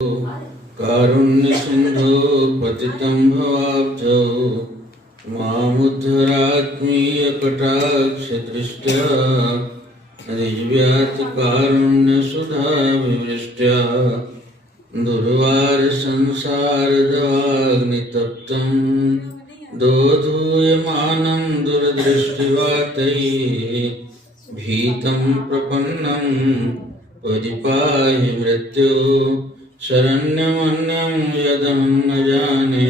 कारुण्य सिंधो पतितं भवाब्धो मामुद्धरात्मीय कटाक्ष दृष्ट्या ऋग्व्यात कारुण्य सुधा विवृष्ट्या दुर्वार संसार दवाग्नितप्तं दोधूयमानं दुर्दृष्टिवातैः भीतं प्रपन्नं परिपाहि मृत्यु शरण्यमन्यं यदहं न जाने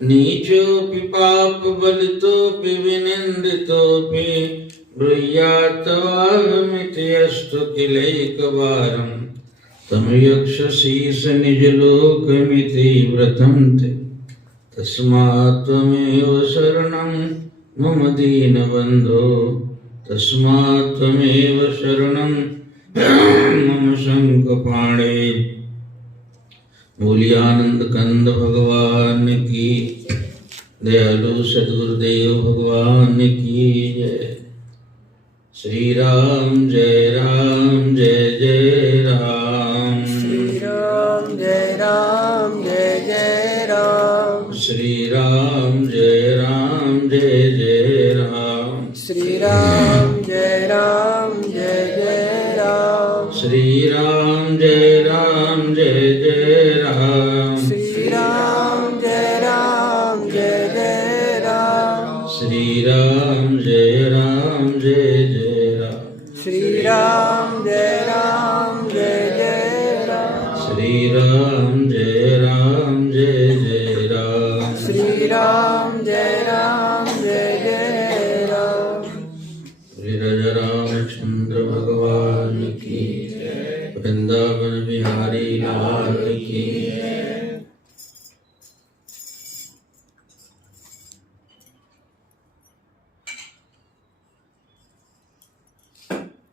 नीचोऽपि पापबलितोऽपि विनिन्दितोऽपि ब्रूयात्तवाहमिति अस्तु किलैकवारं तं यक्षसीस निजलोकमिति व्रतन्ते तस्मात् त्वमेव शरणं मम दीनबन्धो तस्मात् त्वमेव शरणं मम शंखपाणे। मूल्यानंद कंद भगवान की, दयालु सद्गुरुदेव भगवान की जय। श्री राम जय राम जय जय राम। श्री राम जय राम जय जय राम। श्री राम जय राम जय जय राम। श्री राम जय राम जय जय राम। श्री राम जय राम जय जय राम। श्री राम जय राम जय जय राम। श्री राम जय राम जय जय राम। श्री राम जय राम जय जय राम। श्री राम जय राम जय जय राम। श्री राम जय राम जय जय राम। श्री राजा रामचंद्र भगवान की, वृंदावन बिहारी लाल की।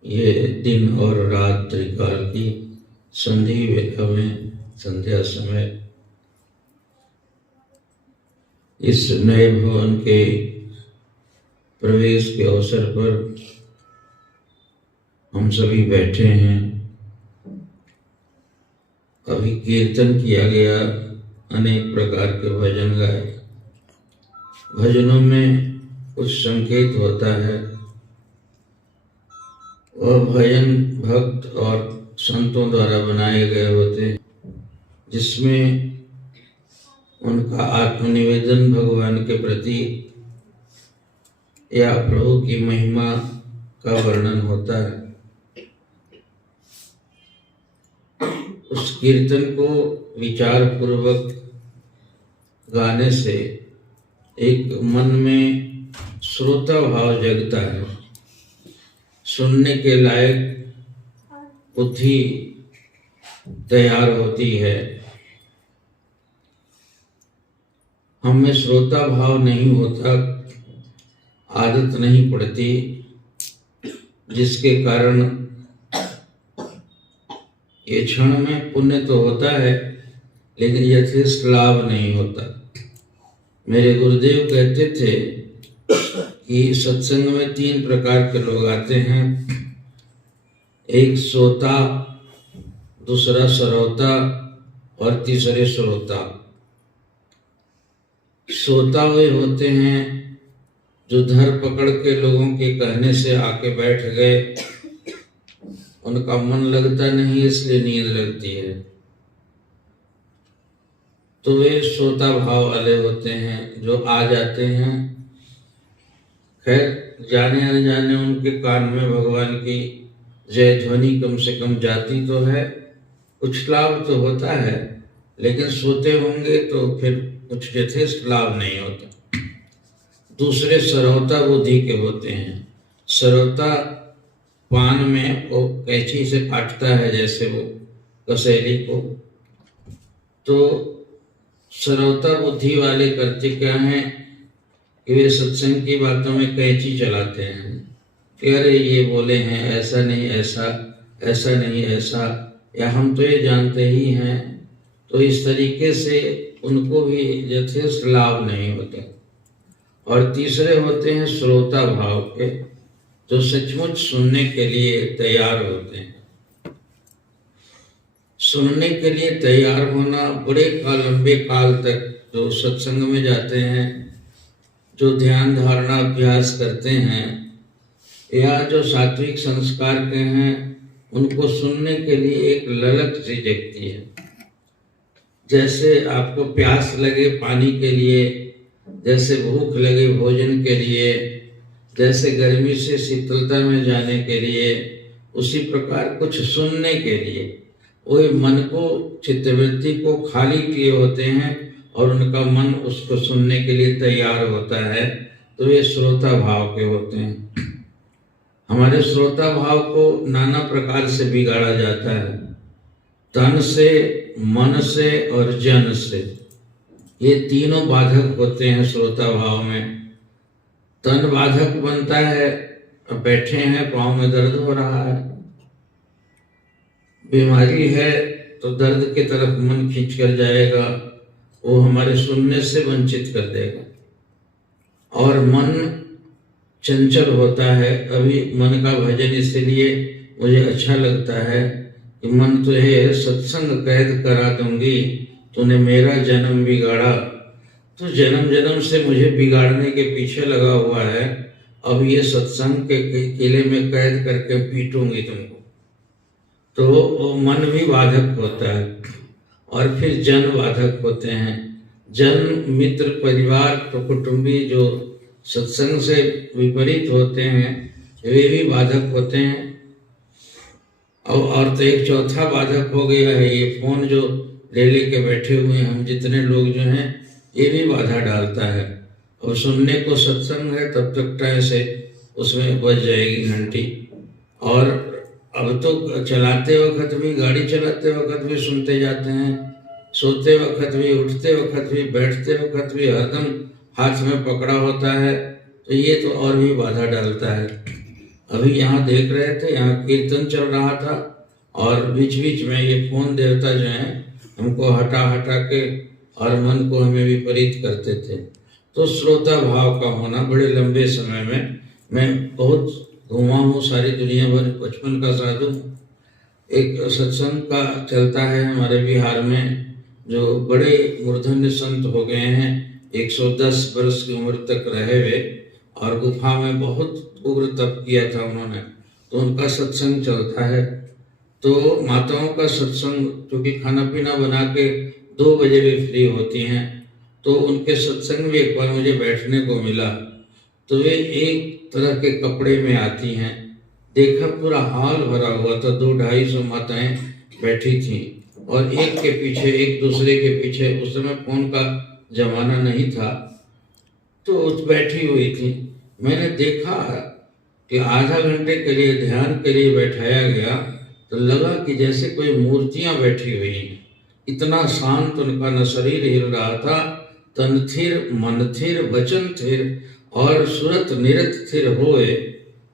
ये दिन और रात त्रिकाल की संधि वेला में संध्या समय इस नए भवन के प्रवेश के अवसर पर हम सभी बैठे हैं। अभी कीर्तन किया गया, अनेक प्रकार के भजन गाए। भजनों में कुछ संकेत होता है, वह भजन भक्त और संतों द्वारा बनाए गए होते हैं, जिसमें उनका आत्मनिवेदन भगवान के प्रति या प्रभु की महिमा का वर्णन होता है। उस कीर्तन को विचार पूर्वक गाने से एक मन में श्रोता भाव जगता है, सुनने के लायक बुद्धि तैयार होती है। हमें श्रोता भाव नहीं होता, आदत नहीं पड़ती, जिसके कारण ये क्षण में पुण्य तो होता है लेकिन यथेष्ट लाभ नहीं होता। मेरे गुरुदेव कहते थे कि सत्संग में 3 प्रकार के लोग आते हैं, एक सोता, दूसरा सरौता और तीसरे श्रोता। सोता वे होते हैं जो धर पकड़ के लोगों के कहने से आके बैठ गए, उनका मन लगता नहीं इसलिए नींद लगती है, तो वे श्रोता भाव वाले होते हैं जो आ जाते हैं। खैर, जाने अनजाने उनके कान में भगवान की जय ध्वनि कम से कम जाती तो है, कुछ लाभ तो होता है, लेकिन सोते होंगे तो फिर कुछ यथेष्ट लाभ नहीं होता। दूसरे सरौता बुद्धि के होते हैं। सरौता पान में वो कैंची से काटता है जैसे वो कसेली को, तो सरौता बुद्धि वाले करते क्या हैं कि वे सत्संग की बातों में कैंची चलाते हैं कि अरे ये बोले हैं ऐसा नहीं ऐसा, ऐसा नहीं ऐसा, या हम तो ये जानते ही हैं। तो इस तरीके से उनको भी यथेष्ट लाभ नहीं होता। और तीसरे होते हैं श्रोता भाव के, जो सचमुच सुनने के लिए तैयार होते हैं। सुनने के लिए तैयार होना, लंबे काल तक जो सत्संग में जाते हैं, जो ध्यान धारणा अभ्यास करते हैं, या जो सात्विक संस्कार के हैं, उनको सुनने के लिए एक ललक सी जगती है। जैसे आपको प्यास लगे पानी के लिए, जैसे भूख लगे भोजन के लिए, जैसे गर्मी से शीतलता में जाने के लिए, उसी प्रकार कुछ सुनने के लिए वो मन को, चित्तवृत्ति को खाली किए होते हैं और उनका मन उसको सुनने के लिए तैयार होता है, तो ये श्रोता भाव के होते हैं। हमारे श्रोता भाव को नाना प्रकार से बिगाड़ा जाता है, तन से, मन से और जन से। ये तीनों बाधक होते हैं श्रोता भाव में। तन बाधक बनता है, बैठे हैं, पाँव में दर्द हो रहा है, बीमारी है तो दर्द की तरफ मन खींच कर जाएगा, वो हमारे सुनने से वंचित कर देगा। और मन चंचल होता है। अभी मन का भजन इसलिए मुझे अच्छा लगता है कि मन तुझे सत्संग कैद करा दूंगी, तूने मेरा जन्म बिगाड़ा। तो जन्म जन्म से मुझे बिगाड़ने के पीछे लगा हुआ है, अब ये सत्संग के किले में कैद करके पीटूंगी तुमको। तो वो मन भी बाधक होता है। और फिर जन बाधक होते हैं। जन, मित्र, परिवार, तो कुटुंबी जो सत्संग से विपरीत होते हैं, वे भी बाधक होते हैं। और तो एक चौथा बाधक हो गया है ये फोन, जो ले लेके बैठे हुए हैं हम जितने लोग जो हैं, ये भी बाधा डालता है। और सुनने को सत्संग है तब तक टाइम से उसमें बज जाएगी घंटी। और अब तो चलाते वक्त भी, गाड़ी चलाते वक्त भी सुनते जाते हैं, सोते वक्त भी, उठते वक्त भी, बैठते वक्त भी, हरदम हाथ में पकड़ा होता है। तो ये तो और भी बाधा डालता है। अभी यहाँ देख रहे थे, यहाँ कीर्तन चल रहा था और बीच बीच में ये फोन देवता जो हैं हमको हटा हटा के और मन को हमें विपरीत करते थे। तो श्रोता भाव का होना, बड़े लंबे समय में मैं बहुत घुमा हूँ सारी दुनिया भर, बचपन का साधु। एक सत्संग का चलता है हमारे बिहार में, जो बड़े मूर्धन्य संत हो गए हैं, 110 वर्ष की उम्र तक रहे वे, और गुफा में बहुत उग्र तप किया था उन्होंने। तो उनका सत्संग चलता है। तो माताओं का सत्संग, क्योंकि खाना पीना बना के 2 बजे वे फ्री होती हैं, तो उनके सत्संग में एक बार मुझे बैठने को मिला। तो वे एक तरह के कपड़े में आती हैं, देखा पूरा हाल भरा हुआ था, 200-250 माताएं बैठी थीं और एक के पीछे एक, दूसरे के पीछे। उस समय फोन का जमाना नहीं था, तो बैठी हुई थी। मैंने देखा कि आधा घंटे के लिए ध्यान के लिए बैठाया गया, तो लगा कि जैसे कोई मूर्तियां बैठी हुई हैं। इतना शांत उनका न शरीर हिल रहा था, तन थिर, मन थिर, वचन थिर और सूरत निरत थिर होए,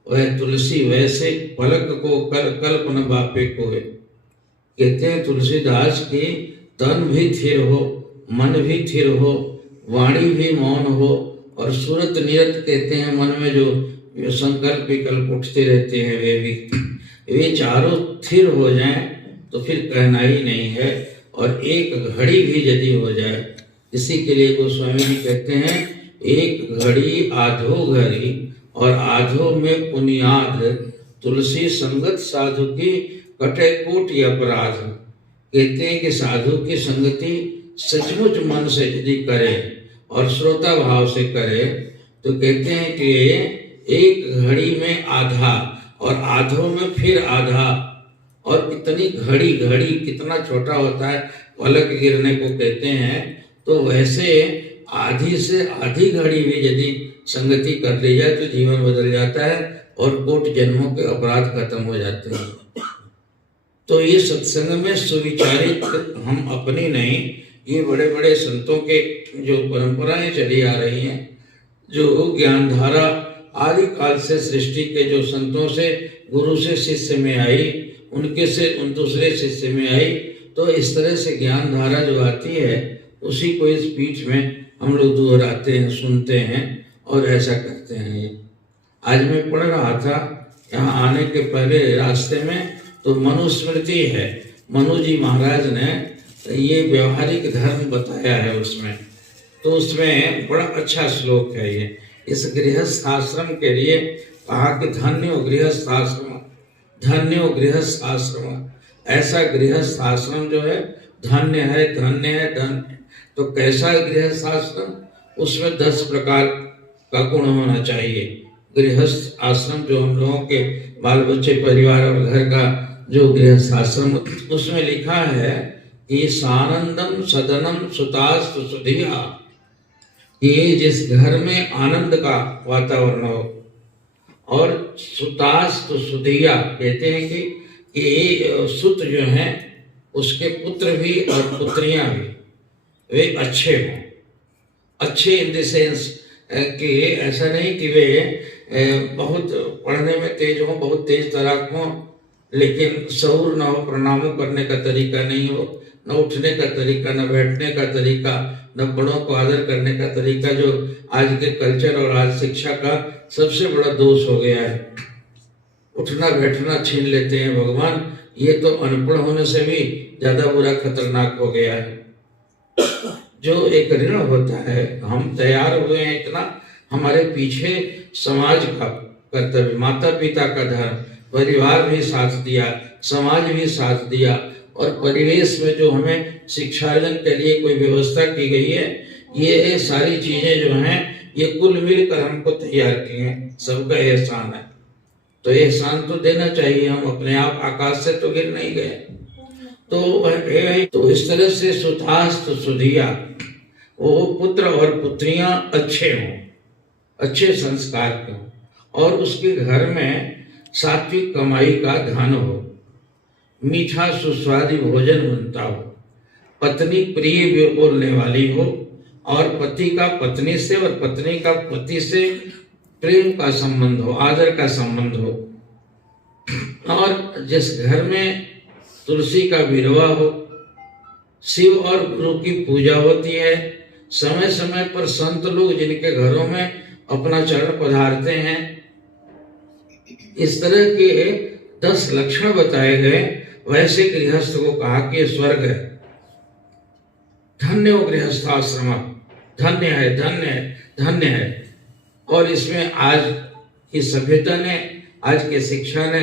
वह तुलसी वैसे पलक को कल्प न बापे कोए। कहते हैं तुलसीदास की तन भी थिर हो, मन भी थिर हो, वाणी भी मौन हो, और सूरत निरत कहते हैं मन में जो संकल्प विकल्प उठते रहते हैं, वे चारों स्थिर हो जाएं तो फिर कहना ही नहीं है। और एक घड़ी भी यदि हो जाए, इसी के लिए गोस्वामी जी कहते हैं, एक घड़ी आधो घड़ी और आधो में पुनियाद, तुलसी संगत साधु की कटे कोटि अपराध। कहते हैं कि साधु की संगति सचमुच मन से यदि करे और श्रोता भाव से करे, तो कहते हैं कि एक घड़ी में आधा और आधों में फिर आधा। और इतनी घड़ी, घड़ी कितना छोटा होता है, पलक गिरने को कहते हैं। तो वैसे आधी से आधी घड़ी भी यदि संगति कर ली जाए तो जीवन बदल जाता है और कोट जन्मों के अपराध खत्म हो जाते हैं। तो ये सत्संग में सुविचारित हम अपनी नहीं, ये बड़े बड़े संतों के जो परंपराएं चली आ रही हैं, जो ज्ञान धारा आदि काल से सृष्टि के जो संतों से, गुरु से शिष्य में आई, उनके से उन दूसरे शिष्य में आई, तो इस तरह से ज्ञान धारा जो आती है उसी को इस पीठ में हम लोग दोहराते हैं, सुनते हैं और ऐसा करते हैं। आज मैं पढ़ रहा था यहाँ आने के पहले रास्ते में, तो मनुस्मृति है, मनु जी महाराज ने ये व्यवहारिक धर्म बताया है उसमें। तो उसमें बड़ा अच्छा श्लोक है ये। इस गृहस्थ आश्रम के लिए कहा कि धन्यो गृहस्थ आश्रम, धन्यो गृहस्थ आश्रम। ऐसा गृहस्थ आश्रम जो है धन्य है, धन्य है, धन्य। तो कैसा गृहस्थ आश्रम? उसमें 10 प्रकार का गुण होना चाहिए। गृहस्थ आश्रम जो हम लोगों के बाल बच्चे परिवार और घर का जो गृहस्थ आश्रम, उसमें लिखा है कि सानंदम सदनम सुतास्तु सुधिया, ये जिस घर में आनंद का वातावरण हो, और सुतास्तु सुधिया कहते हैं कि सुत जो है उसके पुत्र भी और पुत्रियां भी वे अच्छे हों। अच्छे इन द सेंस कि ऐसा नहीं कि वे बहुत पढ़ने में तेज हों, बहुत तेज तराक हों, लेकिन शऊर ना हो, प्रणामों करने का तरीका नहीं हो, न उठने का तरीका, न बैठने का तरीका, न बड़ों को आदर करने का तरीका, जो आज के कल्चर और आज शिक्षा का सबसे बड़ा दोष हो गया है। उठना बैठना छीन लेते हैं भगवान, ये तो अनपढ़ होने से भी ज्यादा बुरा खतरनाक हो गया है। जो एक ऋण होता है, हम तैयार हुए हैं इतना, हमारे पीछे समाज का कर्तव्य, माता पिता का धर्म, परिवार भी साथ दिया, समाज भी साथ दिया, और परिवेश में जो हमें शिक्षार्जन के लिए कोई व्यवस्था की गई है, ये सारी चीजें जो हैं ये कुल मिलकर हमको तैयार किए हैं। सबका एहसान है, तो एहसान तो देना चाहिए। हम अपने आप आकाश से तो गिर नहीं गए। तो इस तरह से सुतास्तु सुधिया, वो पुत्र और पुत्रियां अच्छे हों, अच्छे संस्कार के हों, और उसके घर में सात्विक कमाई का धन हो, मीठा सुस्वादु भोजन बनता हो, पत्नी प्रिय बोलने वाली हो, और पति का पत्नी से और पत्नी का पति से प्रेम का संबंध हो, आदर का संबंध हो, और जिस घर में तुलसी का बिरवा हो, शिव और गुरु की पूजा होती है, समय समय पर संत लोग जिनके घरों में अपना चरण पधारते हैं, इस तरह के 10 लक्षण बताए गए। वैसे गृहस्थ को कहा कि स्वर्ग है, धन्य हो गृहस्थाश्रम, धन्य है, धन्य है, धन्य है। और इसमें आज की सभ्यता ने, आज की शिक्षा ने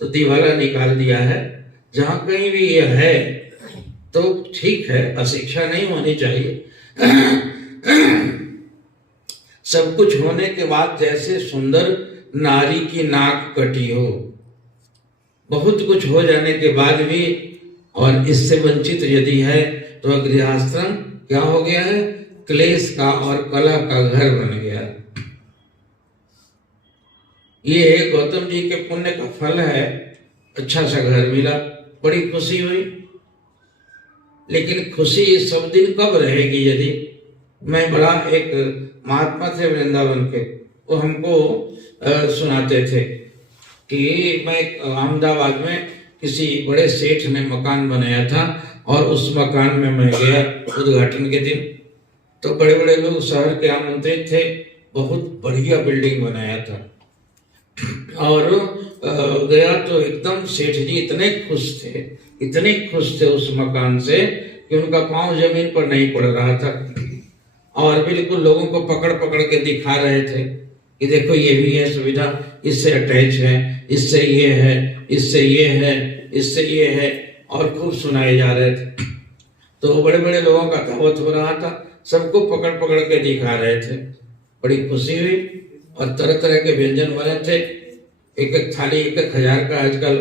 तो दिवाला निकाल दिया है। जहां कहीं भी यह है तो ठीक है, अशिक्षा नहीं होनी चाहिए। सब कुछ होने के बाद जैसे सुंदर नारी की नाक कटी हो, बहुत कुछ हो जाने के बाद भी और इससे वंचित यदि है तो गृहस्थाश्रम क्या हो गया है? क्लेश का और कला का घर बन गया। ये गौतम जी के पुण्य का फल है। अच्छा सा घर मिला, बड़ी खुशी हुई, लेकिन खुशी सब दिन कब रहेगी? यदि मैं बड़ा एक महात्मा थे वृंदावन के, वो हमको सुनाते थे कि मैं अहमदाबाद में किसी बड़े सेठ ने मकान बनाया था, और उस मकान में मैं गया उद्घाटन के दिन। तो बड़े बड़े लोग शहर के आमंत्रित थे, बहुत बढ़िया बिल्डिंग बनाया था। और गया तो एकदम सेठ जी इतने खुश थे, इतने खुश थे उस मकान से कि उनका पांव जमीन पर नहीं पड़ रहा था, और बिल्कुल लोगों को पकड़ पकड़ के दिखा रहे थे कि देखो ये भी है सुविधा, इससे अटैच है, इससे ये है, इससे ये है, इससे ये है, और खूब सुनाए जा रहे थे। तो बड़े बड़े लोगों का दावत हो रहा था, सबको पकड़ पकड़ के दिखा रहे थे। बड़ी खुशी हुई, और तरह तरह के व्यंजन बने थे। एक एक थाली 1,000 का आजकल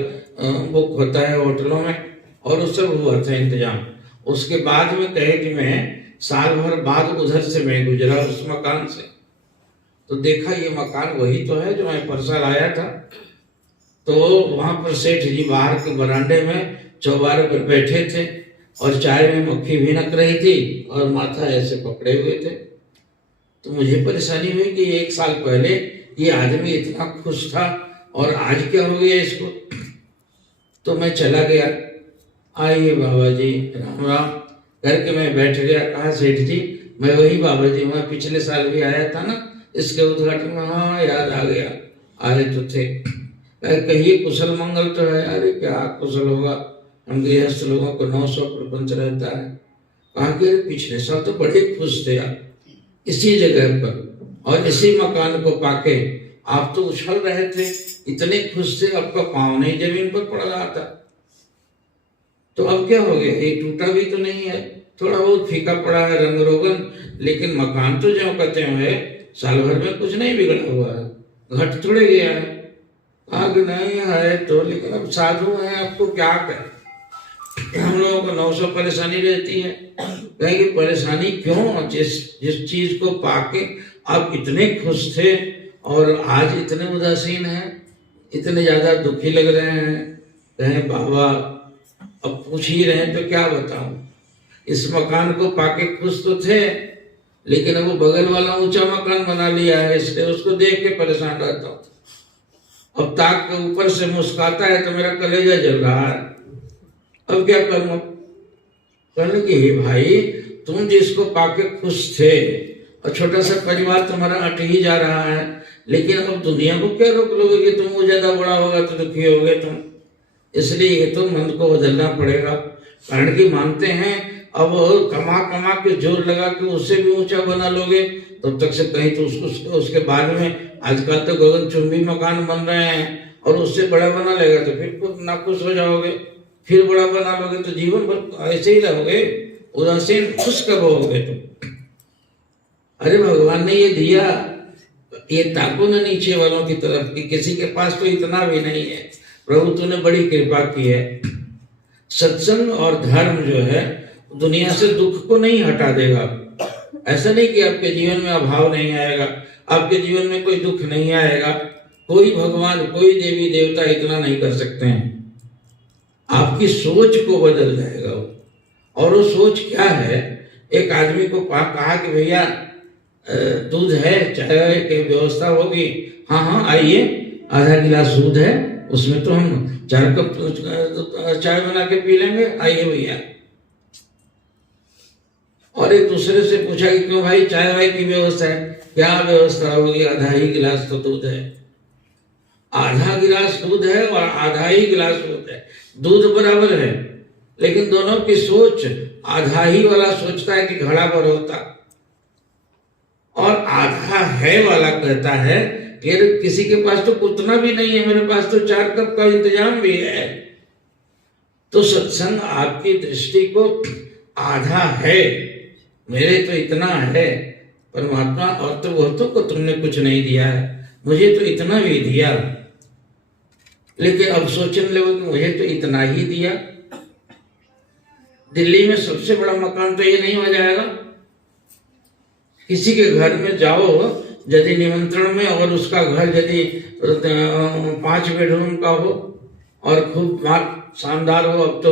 बुक होता है होटलों में, और उस सब हुआ था इंतजाम। उसके बाद में कहे कि मैं साल भर बाद उधर से मैं गुजरा उस मकान से, तो देखा ये मकान वही तो है जो मैं परसाल आया था। तो वहां पर सेठ जी बाहर के बरामदे में चौबारे पर बैठे थे, और चाय में मक्खी भिनक रही थी, और माथा ऐसे पकड़े हुए थे। तो मुझे परेशानी हुई कि 1 साल पहले ये आदमी इतना खुश था, और आज क्या हो गया इसको। तो मैं चला गया, आइए बाबा जी, राम राम करके मैं बैठ गया। कहा सेठ जी, मैं वही बाबा जी, मैं पिछले साल भी आया था ना इसके उद्घाटन में। हाँ याद आ गया, आए तो थे। कहिए कुशल मंगल तो है। अरे क्या कुशल होगा, हम गृहस्थ लोगों को 900 प्रपंच रहता है। कहा कि पिछले साल तो बड़े खुश थे आप इसी जगह पर और इसी मकान को पाके, आप तो उछल रहे थे, इतने खुश थे, आपका पाँव नहीं जमीन पर पड़ रहा था। तो अब क्या हो गया? ये टूटा भी तो नहीं है, थोड़ा बहुत फीका पड़ा है रंग रोगन, लेकिन मकान तो जो कहते हैं साल भर में कुछ नहीं बिगड़ा हुआ है, घट थोड़े गया है, आग नहीं है तो। लेकिन अब साधु हैं, आपको क्या करें? हम लोगों को 900 परेशानी रहती है। कहेंगे परेशानी क्यों? जिस चीज को पाके आप इतने खुश थे और आज इतने उदासीन हैं, इतने ज्यादा दुखी लग रहे हैं। कहें बाबा अब पूछ ही रहे हैं तो क्या बताऊं, इस मकान को पाके खुश तो थे, लेकिन अब वो बगल वाला ऊंचा मकान बना लिया है, इसलिए उसको देख के परेशान रहता हूं। अब ताक के ऊपर से मुस्काता है तो मेरा कलेजा जल रहा है, अब क्या करूं? कहने कि हे भाई, तुम जिसको पाके खुश थे और छोटा सा परिवार तुम्हारा अट ही जा रहा है, लेकिन अब दुनिया को क्या रोक लोगे कि तुम वो ज्यादा बड़ा होगा तो दुखी होगे तुम। इसलिए ये तो मन को बदलना पड़ेगा। कारण कि मानते हैं अब कमा कमा के जोर लगा के उससे भी ऊंचा बना लोगे तब तक से कहीं तो उसके बाद में आजकल तो गगनचुंबी मकान बन रहे हैं और उससे बड़ा बना लेगा तो फिर नाखुश हो जाओगे, फिर बड़ा बना लोगे तो जीवन भर ऐसे ही रहोगे उदासीन। खुश कब होगे तुम? अरे भगवान ने ये दिया, ये ताको न नीचे वालों की तरफ कि किसी के पास तो इतना भी नहीं है। प्रभु तूने बड़ी कृपा की है। सत्संग और धर्म जो है दुनिया से दुख को नहीं हटा देगा। ऐसा नहीं कि आपके जीवन में अभाव नहीं आएगा, आपके जीवन में कोई दुख नहीं आएगा। कोई भगवान कोई देवी देवता इतना नहीं कर सकते हैं। आपकी सोच को बदल जाएगा वो। और वो सोच क्या है? एक आदमी को कहा कि भैया दूध है, चाय की व्यवस्था होगी? हाँ हाँ आइए, आधा गिलास दूध है, उसमें तो हम 4 कप चाय बना के पी लेंगे, आइए भैया। और एक दूसरे से पूछा कि क्यों भाई चाय वाय की व्यवस्था है? क्या व्यवस्था होगी? आधा ही गिलास तो दूध है। आधा गिलास दूध है और आधा ही गिलास दूध है, दूध बराबर है, लेकिन दोनों की सोच, आधा ही वाला सोचता है कि घड़ा भर होता, और आधा है वाला कहता है कि किसी के पास तो उतना भी नहीं है, मेरे पास तो 4 कप का इंतजाम भी है। तो सत्संग आपकी दृष्टि को आधा है, मेरे तो इतना है, परमात्मा और तो बहुतों को तुमने कुछ नहीं दिया है, मुझे तो इतना भी दिया। लेकिन अब सोचने लगे कि मुझे तो इतना ही दिया। दिल्ली में सबसे बड़ा मकान तो ये नहीं हो जाएगा? किसी के घर में जाओ यदि निमंत्रण में, और उसका घर यदि 5 बेडरूम का हो और खूब शानदार हो, अब तो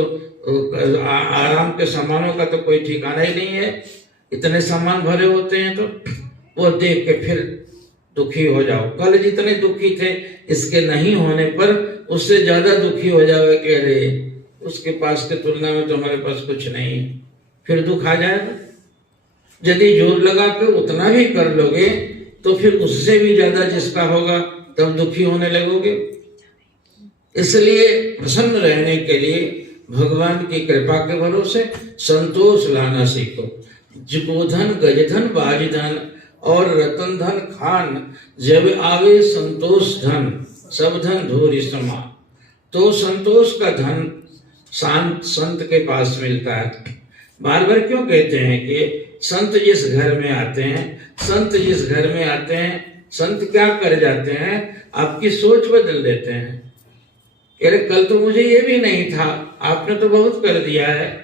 आराम के सामानों का तो कोई ठिकाना ही नहीं है, इतने सामान भरे होते हैं, तो वो देख के फिर दुखी हो जाओ। कल जितने दुखी थे इसके नहीं होने पर उससे ज्यादा दुखी हो जाओगे कि अरे उसके पास के तुलना में तो हमारे पास कुछ नहीं है, फिर दुख आ जाएगा। यदि जोर लगा के उतना भी कर लोगे तो फिर उससे भी ज्यादा जिसका होगा तब दुखी होने लगोगे। इसलिए प्रसन्न रहने के लिए भगवान की कृपा के भरोसे संतोष लाना सीखो। गोधन गजधन बाजधन और रतन धन खान, जब आवे संतोष धन सब धन धूरी समा। तो संतोष का धन संत के पास मिलता है। बार बार क्यों कहते हैं कि संत जिस घर में आते हैं, संत जिस घर में आते हैं, संत क्या कर जाते हैं? आपकी सोच बदल देते हैं। अरे कल तो मुझे ये भी नहीं था, आपने तो बहुत कर दिया है।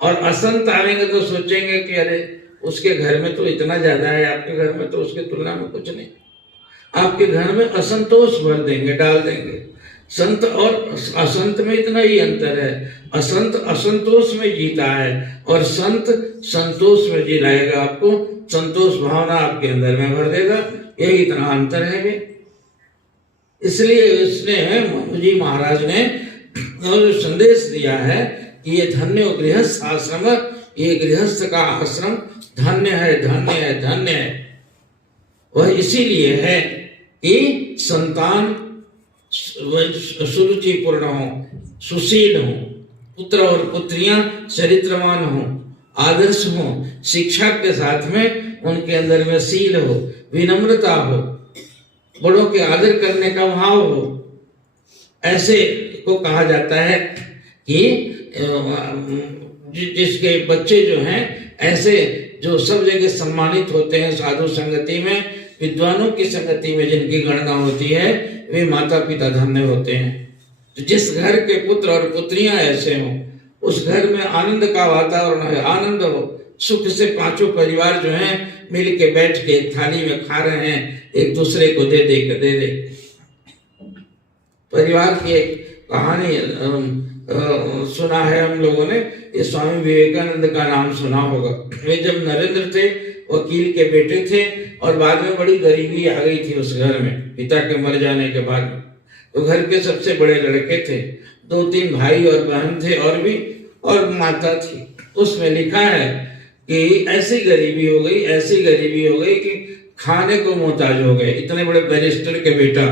और असंत आएंगे तो सोचेंगे कि अरे उसके घर में तो इतना ज्यादा है, आपके घर में तो उसके तुलना में कुछ नहीं। आपके घर में असंतोष भर देंगे, डाल देंगे। संत और असंत में इतना ही अंतर है। असंत असंतोष में जीता है और संत संतोष में जी लाएगा, आपको संतोष भावना आपके अंदर में भर देगा। यही इतना अंतर है वे। इसलिए इसने मनु जी महाराज ने संदेश दिया है कि ये धन्य गृहस्थ आश्रम, ये गृहस्थ का आश्रम धन्य है, धन्य है, धन्य है। वह इसीलिए है कि संतान सुरुचिपूर्ण हो, सुशील हो, पुत्र और पुत्रियां चरित्रवान हो, आदर्श हो, शिक्षा के साथ में उनके अंदर में शील हो, विनम्रता हो, बड़ों के आदर करने का भाव हो। ऐसे को कहा जाता है कि जिसके बच्चे जो हैं ऐसे जो सब जगह सम्मानित होते हैं, साधु संगति में, विद्वानों की संगति में जिनकी गणना होती है, वे माता पिता धन्य होते हैं। तो जिस घर के पुत्र और पुत्रियां ऐसे हों, उस घर में आनंद का वातावरण है, आनंद हो, सुख से पांचों परिवार जो हैं मिल के बैठ के एक थाली में खा रहे हैं, एक दूसरे को दे दे। परिवार की एक कहानी सुना है हम लोगों ने, ये स्वामी विवेकानंद का नाम सुना होगा। वे जब नरेंद्र थे, वकील के बेटे थे, और बाद में बड़ी गरीबी आ गई थी उस घर में, पिता के मर जाने के बाद। तो घर के सबसे बड़े लड़के थे, 2-3 भाई और बहन थे, और माता थी। उसमें लिखा है कि ऐसी गरीबी हो गई कि खाने को मोहताज हो गए। इतने बड़े बैरिस्टर के बेटा,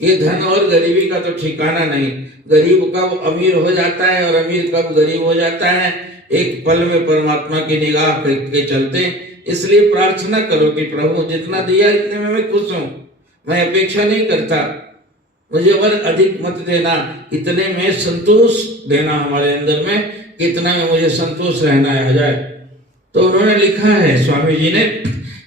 ये धन और गरीबी का तो ठिकाना नहीं। गरीब कब अमीर हो जाता है और अमीर कब गरीब हो जाता है, एक पल में परमात्मा की निगाह के चलते। इसलिए प्रार्थना करो कि प्रभु जितना दिया इतने में मैं खुश हूँ, मैं अपेक्षा नहीं करता, मुझे और अधिक मत देना, इतने में संतोष देना हमारे अंदर में, कितना में मुझे संतोष रहना आ जाए। तो उन्होंने लिखा है स्वामी जी ने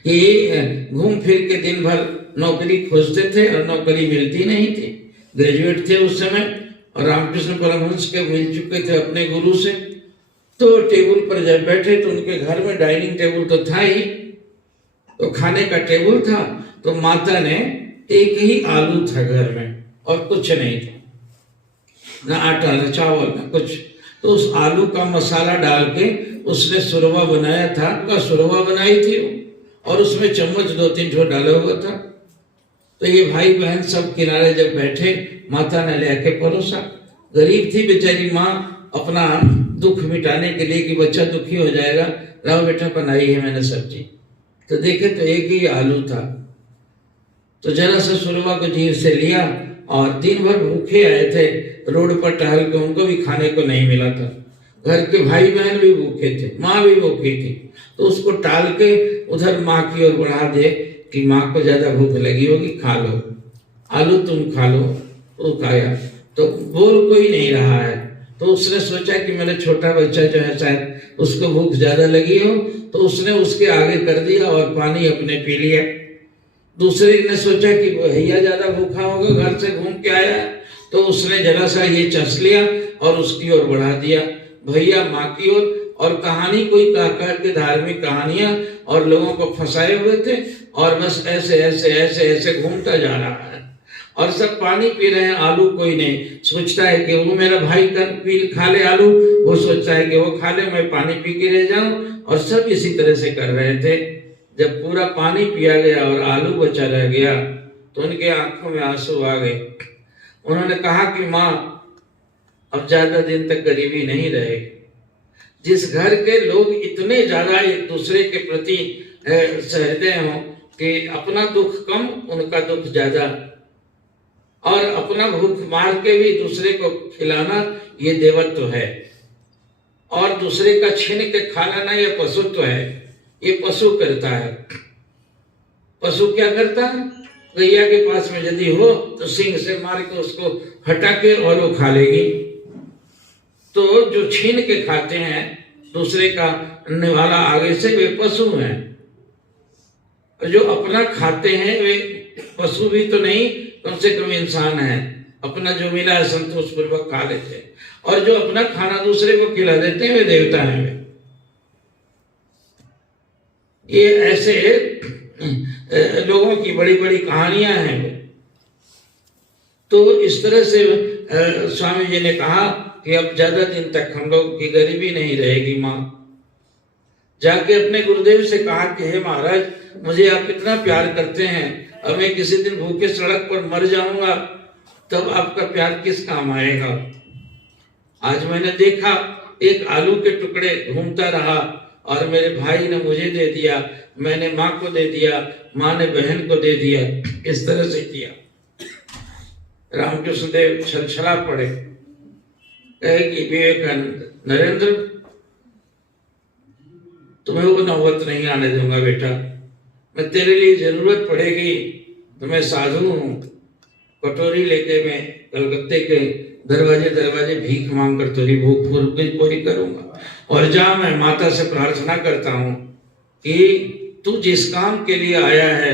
कि घूम फिर के दिन भर नौकरी खोजते थे और नौकरी मिलती नहीं थी। ग्रेजुएट थे उस समय और रामकृष्ण परमहंस के मिल चुके थे अपने गुरु से। तो टेबल पर जब बैठे तो उनके घर में डाइनिंग टेबल तो था ही, तो खाने का टेबल था। तो माता ने एक ही आलू था घर में और कुछ नहीं था, ना आटा ना चावल ना कुछ। तो उस आलू का मसाला डाल के उसने सुरवा बनाया था, सुरवा बनाई थी और उसमें चम्मच 2-3 ठो डाला हुआ था। तो ये भाई बहन सब किनारे जब बैठे, माता ने लेके परोसा। गरीब थी बेचारी माँ, अपना दुख मिटाने के लिए कि बच्चा दुखी हो जाएगा, लाओ बेटा बनाई है मैंने सब्जी। तो देखे तो एक ही आलू था। तो जरा सा सुरवा को जीभ से लिया और दिन भर भूखे आए थे, रोड पर टहल के, उनको भी खाने को नहीं मिला था। घर के भाई बहन भी भूखे थे, माँ भी भूखी थी। तो उसको टाल के उधर माँ की ओर बढ़ा दे कि माँ को ज्यादा भूख लगी होगी, खा लो आलू, तुम खा लो। वो खाया तो बोल कोई नहीं रहा है। तो उसने सोचा कि मेरा छोटा बच्चा जो है शायद उसको भूख ज्यादा लगी हो, तो उसने उसके आगे कर दिया और पानी अपने पी लिया। दूसरे ने सोचा कि भैया ज्यादा भूखा होगा, घर से घूम के आया, तो उसने जरा सा ये चस लिया और उसकी ओर बढ़ा दिया, भैया माँ की ओर। और कहानी कोई कह के धार्मिक कहानियां और लोगों को फंसाए हुए थे, और बस ऐसे ऐसे ऐसे ऐसे घूमता जा रहा है। और सब पानी पी रहे हैं, आलू कोई नहीं। सोचता है कि वो मेरा भाई खा ले आलू, वो सोचता है कि वो खा ले, मैं पानी पी के रह जाऊं। और सब इसी तरह से कर रहे थे। जब पूरा पानी पिया गया और आलू बचा रह गया तो उनके आंखों में आंसू आ गए। उन्होंने कहा कि माँ, अब ज्यादा दिन तक गरीबी नहीं रहेगी। जिस घर के लोग इतने ज्यादा एक दूसरे के प्रति सहृदय हों कि अपना दुख कम, उनका दुख ज्यादा, और अपना भूख मार के भी दूसरे को खिलाना, ये देवत्व है। और दूसरे का छीन के खा लेना, ये पशुत्व है। ये पशु करता है। पशु क्या करता है? गैया के पास में यदि हो तो सिंग से मार के उसको हटा के और वो खा लेगी। तो जो छीन के खाते हैं दूसरे का निवाला आगे से, वे पशु हैं। जो अपना खाते हैं वे पशु भी तो नहीं, कम से कम इंसान है। अपना जो मिला है संतोष पूर्वक खा लेते हैं, और जो अपना खाना दूसरे को खिला देते हैं वे देवता हैं। वे ये ऐसे लोगों की बड़ी बड़ी कहानियां हैं। तो इस तरह से स्वामी जी ने कहा कि अब ज्यादा दिन तक हम लोग की गरीबी नहीं रहेगी। माँ जाके अपने गुरुदेव से कहा कि हे महाराज, मुझे आप इतना प्यार करते हैं, और मैं किसी दिन भूखे सड़क पर मर जाऊंगा, तब आपका प्यार किस काम आएगा। आज मैंने देखा एक आलू के टुकड़े घूमता रहा, और मेरे भाई ने मुझे दे दिया, मैंने माँ को दे दिया, माँ ने बहन को दे दिया। इस तरह से किया। रामकृष्ण देव छलछला पड़े। कहे कि विवेकानंद, नरेंद्र तुम्हें वो नौबत नहीं आने दूंगा बेटा, मैं तेरे लिए जरूरत पड़ेगी तो मैं साधु हूँ, कटोरी लेके मैं कलकत्ते के दरवाजे दरवाजे भीख मांग कर तेरी भूख पूरी करूंगा। और जहां मैं माता से प्रार्थना करता हूँ कि तू जिस काम के लिए आया है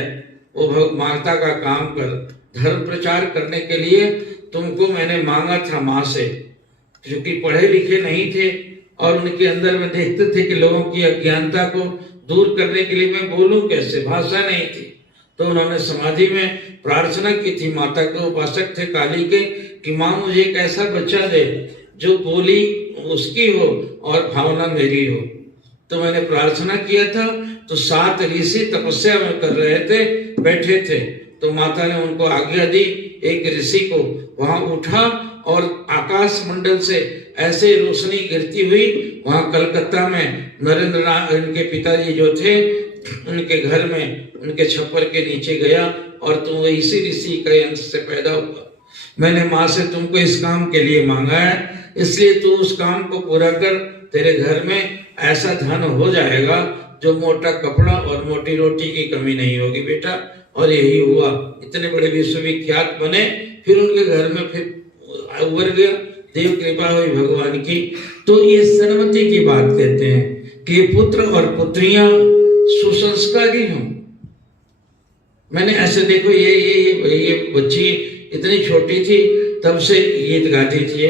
वो माता का काम कर, धर्म प्रचार करने के लिए तुमको मैंने मांगा था माँ से, क्योंकि पढ़े लिखे नहीं थे और उनके अंदर में देखते थे कि लोगों की अज्ञानता को दूर करने के लिए मैं बोलूं कैसे, भाषा नहीं थी। तो उन्होंने समाधि में प्रार्थना की थी, माता के उपासक थे काली के, कि माँ मुझे एक ऐसा बच्चा दे जो बोली उसकी हो और भावना मेरी हो। तो मैंने प्रार्थना किया था, तो 7 ऋषि तपस्या में कर रहे थे, बैठे थे, तो माता ने उनको आज्ञा दी, एक ऋषि को वहां उठा और आकाश मंडल से ऐसे रोशनी गिरती हुई वहां कलकत्ता में नरेंद्र नाथ इनके पिताजी जो थे उनके घर में उनके छप्पर के नीचे गया और तुम इसी ऋषि के अंश से पैदा हुआ। मैंने माँ से तुमको इस काम के लिए मांगा है, इसलिए तू उस काम को पूरा कर, तेरे घर में ऐसा धन हो जाएगा जो मोटा कपड़ा और मोटी रोटी की कमी नहीं होगी बेटा। और यही हुआ, इतने बड़े विश्वविख्यात बने, फिर उनके घर में फिर उभर गया, देव कृपा हुई भगवान की। तो ये सन्मति की बात कहते हैं कि पुत्र और पुत्रियां सुसंस्कारी हों। मैंने ऐसे देखो ये बच्ची इतनी छोटी थी तब से गीत गाती थी,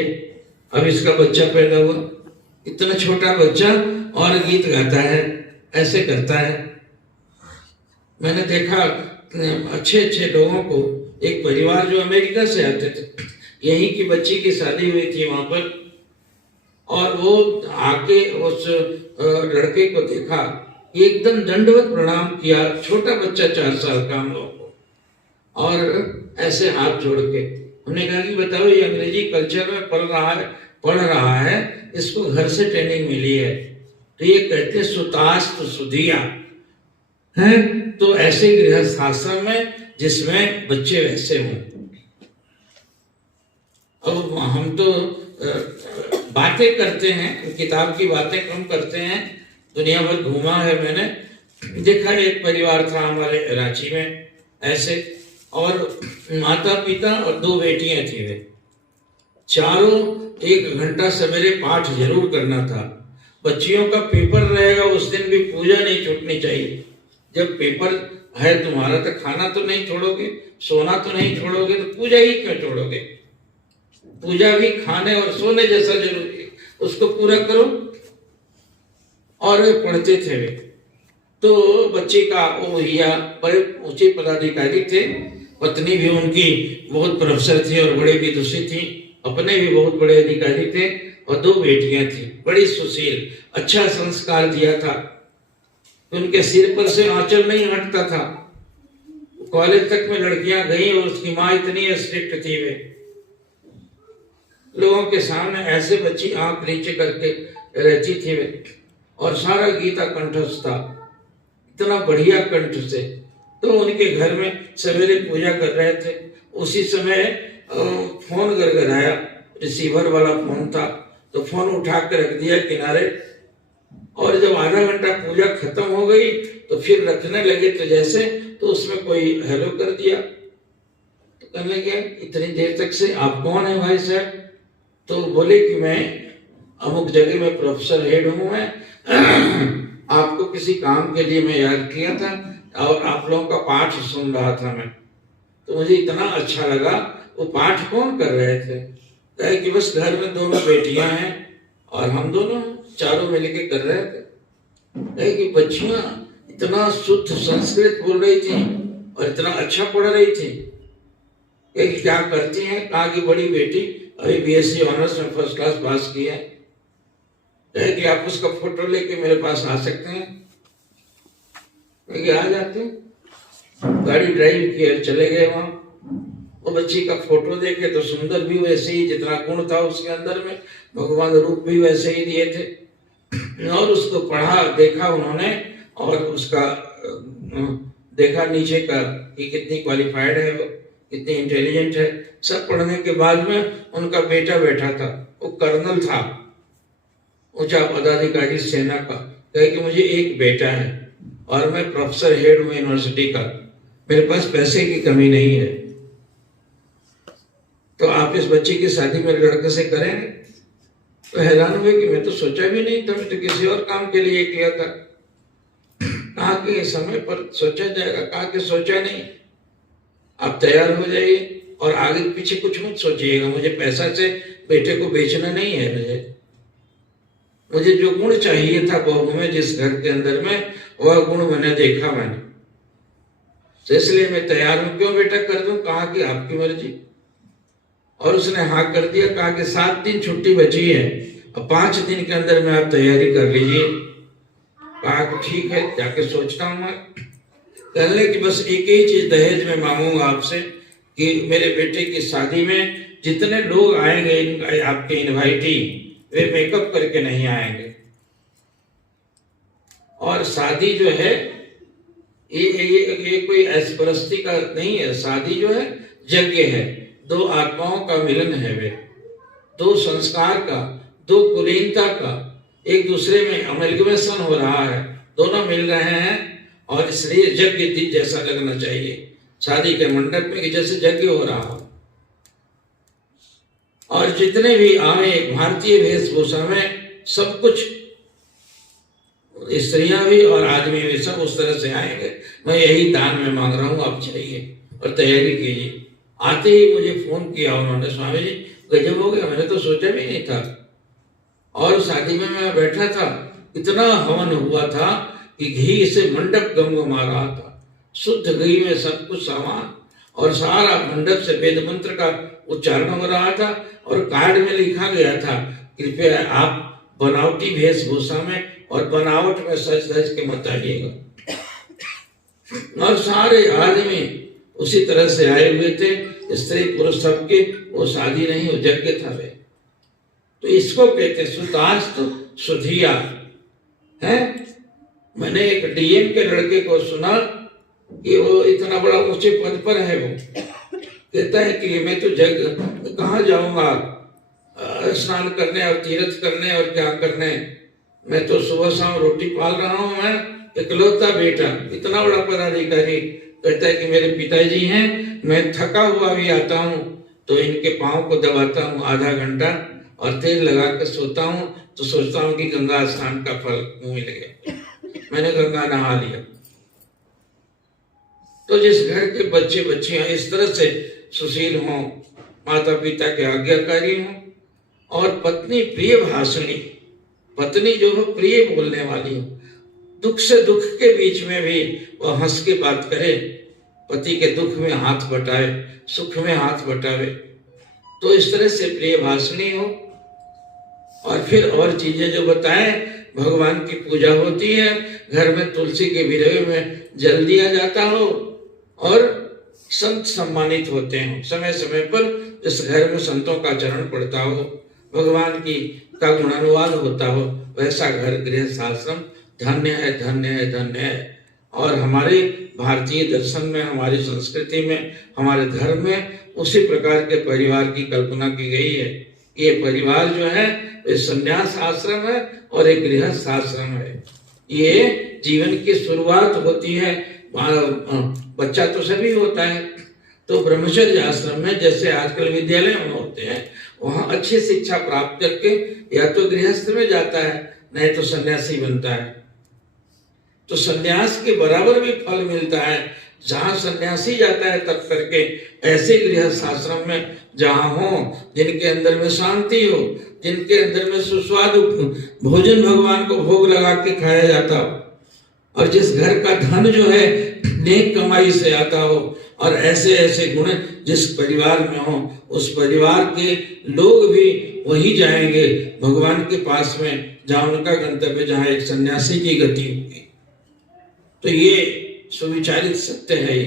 अब इसका बच्चा पैदा हुआ, इतना छोटा बच्चा और गीत गाता है, ऐसे करता है। मैंने देखा अच्छे अच्छे लोगों को, एक परिवार जो अमेरिका से आते थे, यहीं की बच्ची की शादी हुई थी वहां पर, और वो आके उस लड़के को देखा, एकदम दंडवत प्रणाम किया, छोटा बच्चा 4 साल का हम लोगों को, और ऐसे हाथ जोड़ के उन्होंने कहा कि बताओ ये अंग्रेजी कल्चर में पढ़ रहा है, इसको घर से ट्रेनिंग मिली है। तो ये कहते सुतास्त सुधिया है, तो ऐसे गृहस्थ आश्रम में जिसमें बच्चे वैसे हों। अब हम तो बातें करते हैं, किताब की बातें कम करते हैं, दुनिया भर घूमा है मैंने, देखा एक परिवार था हमारे रांची में ऐसे, और माता पिता और 2 बेटियां थी, वे चारों 1 घंटा सवेरे पाठ जरूर करना था। बच्चियों का पेपर रहेगा उस दिन भी पूजा नहीं छूटनी चाहिए। जब पेपर है तुम्हारा तो खाना तो नहीं छोड़ोगे, सोना तो नहीं छोड़ोगे, तो पूजा ही क्यों छोड़ोगे? पूजा भी खाने और सोने जैसा जरूरी है, उसको पूरा करो। और वे पढ़ते थे वे, तो बच्चे का वो भैया बड़े ऊंचे पदाधिकारी थे, पत्नी भी उनकी बहुत प्रोफेसर थी और बड़े विदुषी थी, अपने भी बहुत बड़े अधिकारी थे, और 2 बेटियां थी, बड़ी सुशील, अच्छा संस्कार दिया था। उनके सिर पर से आंचल नहीं हटता था। कॉलेज तक में लड़कियां गई और उसकी माँ इतनी स्ट्रिक्ट थी, वे लोगों के सामने ऐसे बच्ची आंख नीचे करके रहती थी वे, और सारा गीता कंठस्थ था, इतना बढ़िया कंठ से। तो उनके घर में सवेरे पूजा कर रहे थे, उसी समय फोन गड़गड़ाया, रिसीवर वाला फोन था, तो फोन उठा कर रख दिया किनारे, और जब आधा घंटा पूजा खत्म हो गई तो फिर रखने लगे, तो जैसे तो उसमें कोई हेलो कर दिया। तो कहने लगे इतनी देर तक से आप कौन है भाई साहब? तो बोले कि मैं अमुक जगह में प्रोफेसर हेड हूँ, मैं आपको किसी काम के लिए मैं याद किया था और आप लोगों का पाठ सुन रहा था मैं, तो मुझे इतना अच्छा लगा। वो पाठ कौन कर रहे थे? कहे कि बस घर में 2 बेटियां हैं और हम दोनों चारों मिलके कर रहे थे। कहे कि बच्चियां इतना शुद्ध संस्कृत बोल रही थी और इतना अच्छा पढ़ रही थी। कहे कि क्या करती हैं? कहा कि बड़ी बेटी अभी बीएससी ऑनर्स में फर्स्ट क्लास पास की है। कहे कि आप उसका फोटो लेके मेरे पास आ सकते हैं? कहे कि आ जाते हैं। गाड़ी ड्राइव किया, चले गए वहां। वो बच्ची का फोटो देखे तो सुंदर भी वैसे ही, जितना गुण था उसके अंदर में, भगवान रूप भी वैसे ही दिए थे। और उसको पढ़ा, देखा उन्होंने, और उसका देखा नीचे का कि कितनी क्वालिफाइड है वो, कितनी इंटेलिजेंट है। सब पढ़ने के बाद में उनका बेटा बैठा था, वो कर्नल था, ऊंचा पदाधिकारी सेना का। कहे कि मुझे एक बेटा है और मैं प्रोफेसर हेड हूँ यूनिवर्सिटी का, मेरे पास पैसे की कमी नहीं है, तो आप इस बच्चे की शादी मेरे लड़के से करेंगे? तो हैरान हुए कि मैं तो सोचा भी नहीं था, मैं तो किसी और काम के लिए किया था। कहा कि समय पर सोचा जाएगा, कहा कि सोचा नहीं, आप तैयार हो जाइए और आगे पीछे कुछ मत सोचिएगा, मुझे पैसा से बेटे को बेचना नहीं है। मुझे जो गुण चाहिए था बहू में, जिस घर के अंदर में, वह गुण मैंने देखा मैंने, तो इसलिए मैं तैयार हूं। क्यों बेटा कर दूं? कहा कि आपकी मर्जी। और उसने हाँ कर दिया। कहा कि 7 दिन छुट्टी बची है और 5 दिन के अंदर में आप तैयारी कर लीजिए। कहा कि ठीक है, जाके सोचता हूं मैं। कहने कि बस एक ही चीज दहेज में मांगूंगा आपसे कि मेरे बेटे की शादी में जितने लोग आएंगे आपके इनवाइटी, वे मेकअप करके नहीं आएंगे। और शादी जो है ये कोई ऐशपरस्ती का नहीं है। शादी जो है यज्ञ है, 2 आत्माओं का मिलन है, वे 2 संस्कार का, 2 कुलीनता का एक दूसरे में अमलगमेशन हो रहा है, दोनों मिल रहे हैं। और इसलिए यज्ञ जैसा लगना चाहिए शादी के मंडप में, जैसे यज्ञ हो रहा हो। और जितने भी आए भारतीय वेशभूषा में, सब कुछ, स्त्रियां भी और आदमी भी सब उस तरह से आएंगे। मैं यही दान में मांग रहा हूं, आप चाहिए और तैयारी कीजिए। आते ही मुझे फोन किया उन्होंने, स्वामी जी गजब हो गया, मैंने तो सोचा भी नहीं था। और शादी में मैं बैठा था, इतना हवन हुआ था कि घी से मंडप गमगमा रहा था, शुद्ध घी में सब कुछ सामान, और सारा मंडप से वेद मंत्र का उच्चारण हो रहा था। और कार्ड में लिखा गया था, कृपया आप बनावटी वेशभूषा में और बनावट में सज धज के मत आइएगा। और सारे आदमी उसी तरह से आए हुए थे, स्त्री पुरुष सबके। वो शादी नहीं, वो यज्ञ था वे। तो इसको कहते सुतास्तु सुधिया है। मैंने एक डीएम के लड़के को सुना कि वो इतना बड़ा ऊंचे पद पर है, वो कहता है कि मैं तो कहाँ जाऊंगा स्नान करने और तीर्थ करने और क्या करने, मैं तो सुबह शाम रोटी पाल रहा हूँ, मैं इकलौता बेटा, इतना बड़ा पदाधिकारी। कहता है कि मेरे पिताजी हैं, मैं थका हुआ भी आता हूँ तो इनके पाँव को दबाता हूँ आधा घंटा और तेल लगा कर सोता हूँ, तो सोचता हूँ कि गंगा स्नान का फल मिल गया, मैंने गंगा नहा लिया। तो जिस घर के बच्चे बच्चियां इस तरह से सुशील हों, माता पिता के आज्ञाकारी हों, और पत्नी प्रिय भाषणी, पत्नी जो हो प्रिय बोलने वाली हो, दुख से दुख के बीच में भी वह हंस के बात करे, पति के दुख में हाथ बटाए, सुख में हाथ बटावे, तो इस तरह से प्रिय भाषणी हो। और फिर और चीजें जो बताएं, भगवान की पूजा होती है, घर में तुलसी के विरह में जल दिया जाता हो, और संत सम्मानित होते हैं समय समय पर, जिस घर में संतों का चरण पड़ता हो, भगवान की का गुणानुवाद होता हो, वैसा घर गृहस्थ आश्रम धन्य है, धन्य है, धन्य है। और हमारे भारतीय दर्शन में, हमारी संस्कृति में, हमारे धर्म में उसी प्रकार के परिवार की कल्पना की गई है। ये परिवार जो है ये संन्यास आश्रम है और एक गृहस्थ आश्रम है। ये जीवन की शुरुआत होती है, बच्चा तो सभी होता है, तो ब्रह्मचर्य आश्रम में जैसे आजकल विद्यालय में होते हैं, वहां अच्छी शिक्षा प्राप्त करके या तो गृहस्थ में जाता है, नहीं तो सन्यासी बनता है। तो सन्यास के बराबर भी फल मिलता है। जहां सन्यासी जाता है तब करके ऐसे गृहस्थ आश्रम में जहां हो, जिनके अंदर में शांति हो, जिनके अंदर में सुस्वादु भोजन भगवान को भोग लगा के खाया जाता हो, और जिस घर का धन जो है नेक कमाई से आता हो, और ऐसे ऐसे गुण जिस परिवार में हो, उस परिवार के लोग भी वही जाएंगे भगवान के पास में जहां उनका गंतव्य, जहां एक सन्यासी की गति होगी। तो ये सुविचारित सत्य है।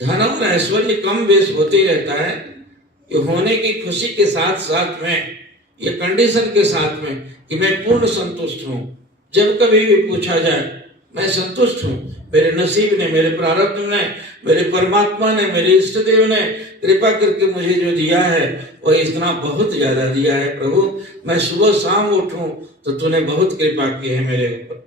धन और ऐश्वर्य कम बेश होते ही रहता है, ये होने की खुशी के साथ साथ में, ये कंडीशन के साथ में कि मैं पूर्ण संतुष्ट हूं। जब कभी भी पूछा जाए मैं संतुष्ट हूँ। मेरे नसीब ने, मेरे प्रारब्ध ने, मेरे परमात्मा ने, मेरे इष्ट देव ने कृपा करके मुझे जो दिया है वो इतना बहुत ज्यादा दिया है प्रभु। मैं सुबह शाम उठूं तो तूने बहुत कृपा की है मेरे ऊपर,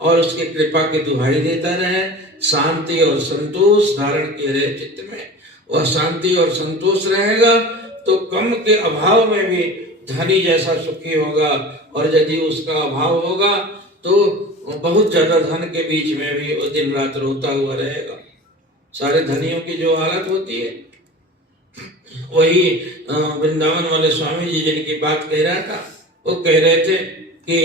और उसकी कृपा की दुहाई देता रहे। शांति और संतोष धारण किए रहे चित्त में। वह शांति और संतोष रहेगा तो कम के अभाव में भी धनी जैसा सुखी होगा, और यदि उसका अभाव होगा तो बहुत ज्यादा धन के बीच में भी वो दिन रात रोता हुआ रहेगा। सारे धनियों की जो हालत होती है, वही वृंदावन वाले स्वामी जी जिनकी बात कह रहा था, वो कह रहे थे कि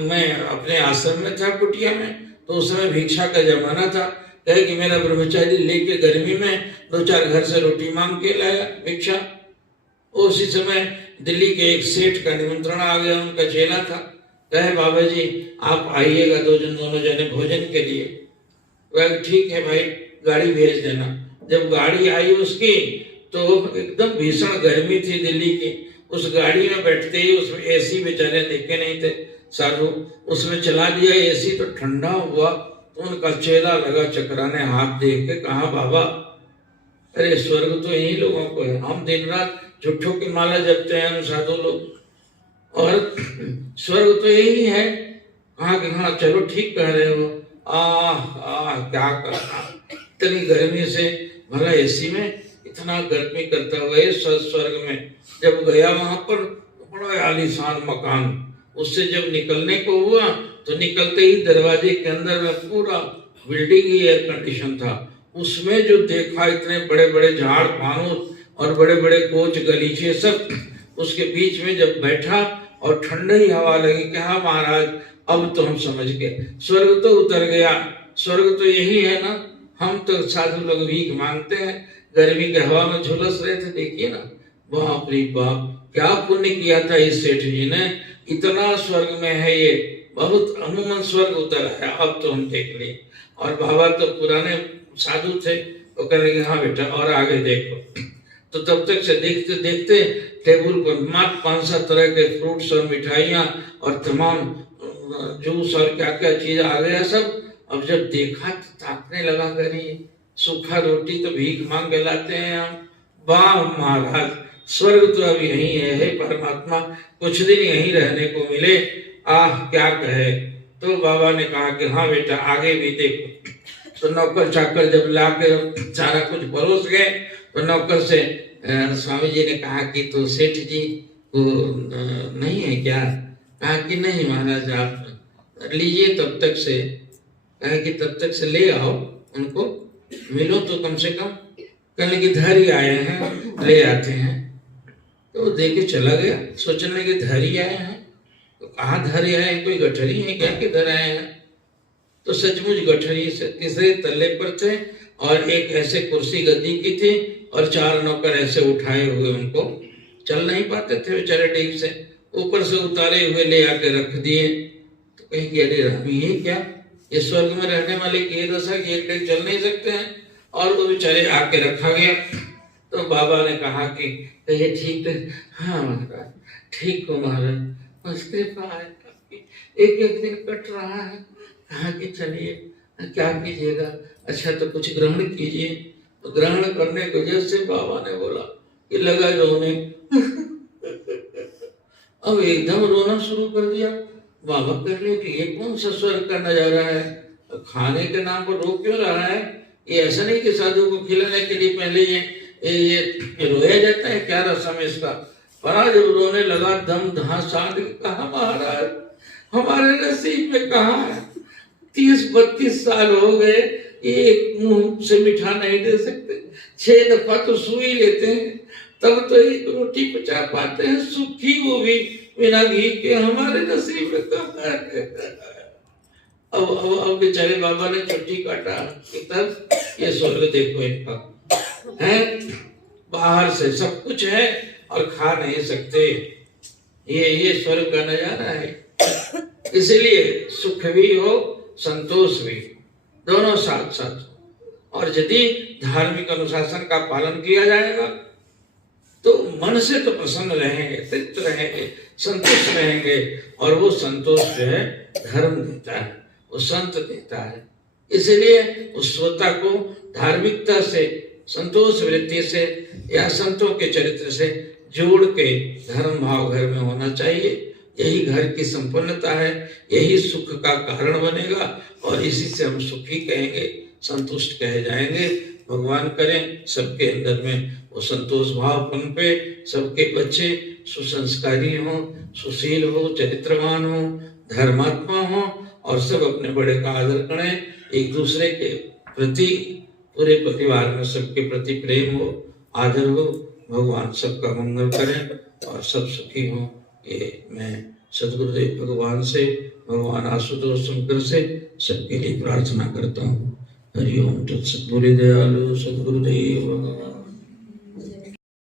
मैं अपने आश्रम में था कुटिया में, तो उस समय भिक्षा का जमाना था। कहे कि मेरा ब्रह्मचारी लेके गर्मी में 2-4 घर से रोटी मांग के लाया भिक्षा। उसी समय दिल्ली के एक सेठ का निमंत्रण आ गया, उनका चेला था। कहे बाबा जी आप आइएगा दोनों जने भोजन के लिए। वह ठीक है भाई, गाड़ी भेज देना। जब गाड़ी आई उसकी तो एकदम भीषण गर्मी थी दिल्ली की। उस गाड़ी में बैठते ही उसमें एसी बेचारे देखे नहीं थे साधु, उसमें चला दिया एसी तो ठंडा हुआ। तो उनका चेला लगा चकराने, हाथ देख के कहा बाबा अरे स्वर्ग तो यही लोगों को है, हम दिन रात झूठों की माला जपते हैं हम साधु लोग, और स्वर्ग तो यही है। कहा कि हाँ चलो ठीक कह रहे हो। क्या करना, इतनी गर्मी से भला एसी में इतना गर्मी करता हुआ स्वर्ग में जब गया वहां पर बड़ा आलीशान मकान, उससे जब निकलने को हुआ तो निकलते ही दरवाजे के अंदर में पूरा बिल्डिंग ही एयर कंडीशन था। उसमें जो देखा इतने बड़े बड़े झाड़ फानूस और बड़े बड़े कोच गलीचे सब, उसके बीच में जब बैठा और ठंडी हवा लगी कि हाँ महाराज अब तो हम समझ गए, स्वर्ग तो उतर गया। स्वर्ग तो यही है ना, हम तो साधु लोग भीख मांगते हैं, गर्मी के हवा में झुलस रहे थे। देखिए ना, बाप रे बाप क्या पुण्य किया था इस सेठ जी ने, इतना स्वर्ग में है ये, बहुत अमूमन स्वर्ग उतर है। अब तो हम देख लिए। और बाबा तो पुराने साधु थे, वो कह रहे हाँ बेटा और आगे देखो। तो तब तक से देखते देखते टेबल पर मात्र 5-7 तरह के फ्रूट्स और मिठाइयाँ और तमाम जूस और क्या क्या चीज आ गया सब। अब जब देखा तो ताकने लगा, करिए सूखा रोटी तो भीख मांग के लाते हैं हम। वाह महाराज, स्वर्ग तो अब यही है परमात्मा, कुछ दिन यहीं रहने को मिले, आह क्या कहे। तो बाबा ने कहा कि हाँ बेटा आगे भी देखो। तो नौकर चाकर जब लाके सारा कुछ परोस गए तो नौकर से स्वामी जी ने कहा कि तो सेठ जी को नहीं है क्या? कहा कि नहीं महाराज आप लीजिए तब तक से। कहा कि तब तक से ले आओ, उनको मिलो तो कम से कम। कहने की धरी आए हैं ले आते हैं। तो दे के चला गया, सोचने के धरी आए हैं। तो कहाँ धरी आए, कोई गठरी है क्या किधर आए हैं? तो सचमुच गठरी से तीसरे तल्ले पर थे और एक ऐसे कुर्सी गद्दी की थी और 4 नौकर ऐसे उठाए हुए, उनको चल नहीं पाते थे बेचारे ठीक से, ऊपर से उतारे हुए ले आके रख दिए। तो कहीं कि अरे रामी ये क्या, इस स्वर्ग में रहने वाले की ये दशा कि एक डेग चल नहीं सकते हैं, और वो बेचारे आके रखा गया। तो बाबा ने कहा कि ये ठीक है? हाँ महाराज ठीक हो महाराज, बस कृपा है, एक एक दिन कट रहा है। कहा कि चलिए क्या कीजिएगा? अच्छा तो कुछ ग्रहण कीजिए। तो ग्रहण करने की वजह से बाबा ने बोला कि लगा रोने। अब एकदम रोना शुरू कर दिया। बाबा कह रहे कि ये कौन सा स्वर्ग का नजारा है, खाने के नाम पर रो क्यों रहा है? ये ऐसा नहीं कि साधु को खिलाने के लिए पहले ये रोया जाता है, क्या रस्म है इसका? पर जब रोने लगा दम धड़ास, कहा महाराज हमारे नसीब में कहाँ है, 30-32 साल हो गए, एक मुंह से मीठा नहीं दे सकते, 6 दफा तो सुई लेते हैं, तब तो एक रोटी पचा पाते हैं, सूखी वो भी बिना घी के, हमारे नसीब में कहाँ है? अब बेचारे बाबा ने छुट्टी काटा कि तब ये स्वर्ग देखो इनका है, बाहर से सब कुछ है और खा नहीं सकते, ये स्वर्ग का नजारा है। इसलिए सुख भी हो संतोष भी, दोनों साथ साथ। और यदि धार्मिक अनुशासन का पालन किया जाएगा तो मन से तो प्रसन्न रहेंगे, तृप्त रहेंगे, संतुष्ट रहेंगे। और वो संतोष जो है धर्म देता है, वो संत देता है। इसलिए उस श्रोता को धार्मिकता से, संतोष वृत्ति से या संतों के चरित्र से जोड़ के धर्म भाव घर में होना चाहिए। यही घर की संपन्नता है, यही सुख का कारण बनेगा और इसी से हम सुखी कहेंगे, संतुष्ट कहे जाएंगे। भगवान करें सबके अंदर में वो संतोष भाव पनपे, सबके बच्चे सुसंस्कारी हों, सुशील हो, चरित्रवान हो, धर्मात्मा हो और सब अपने बड़े का आदर करें। एक दूसरे के प्रति, पूरे परिवार में सबके प्रति प्रेम हो, आदर हो। भगवान सबका मंगल करें और सब सुखी हों। ये मैं सदगुरुदेव भगवान से, भगवान आशुतोष शंकर से सबके लिए प्रार्थना करता हूँ। हरि ओम तत्सत। बोले दयालु सदगुरुदेव भगवान।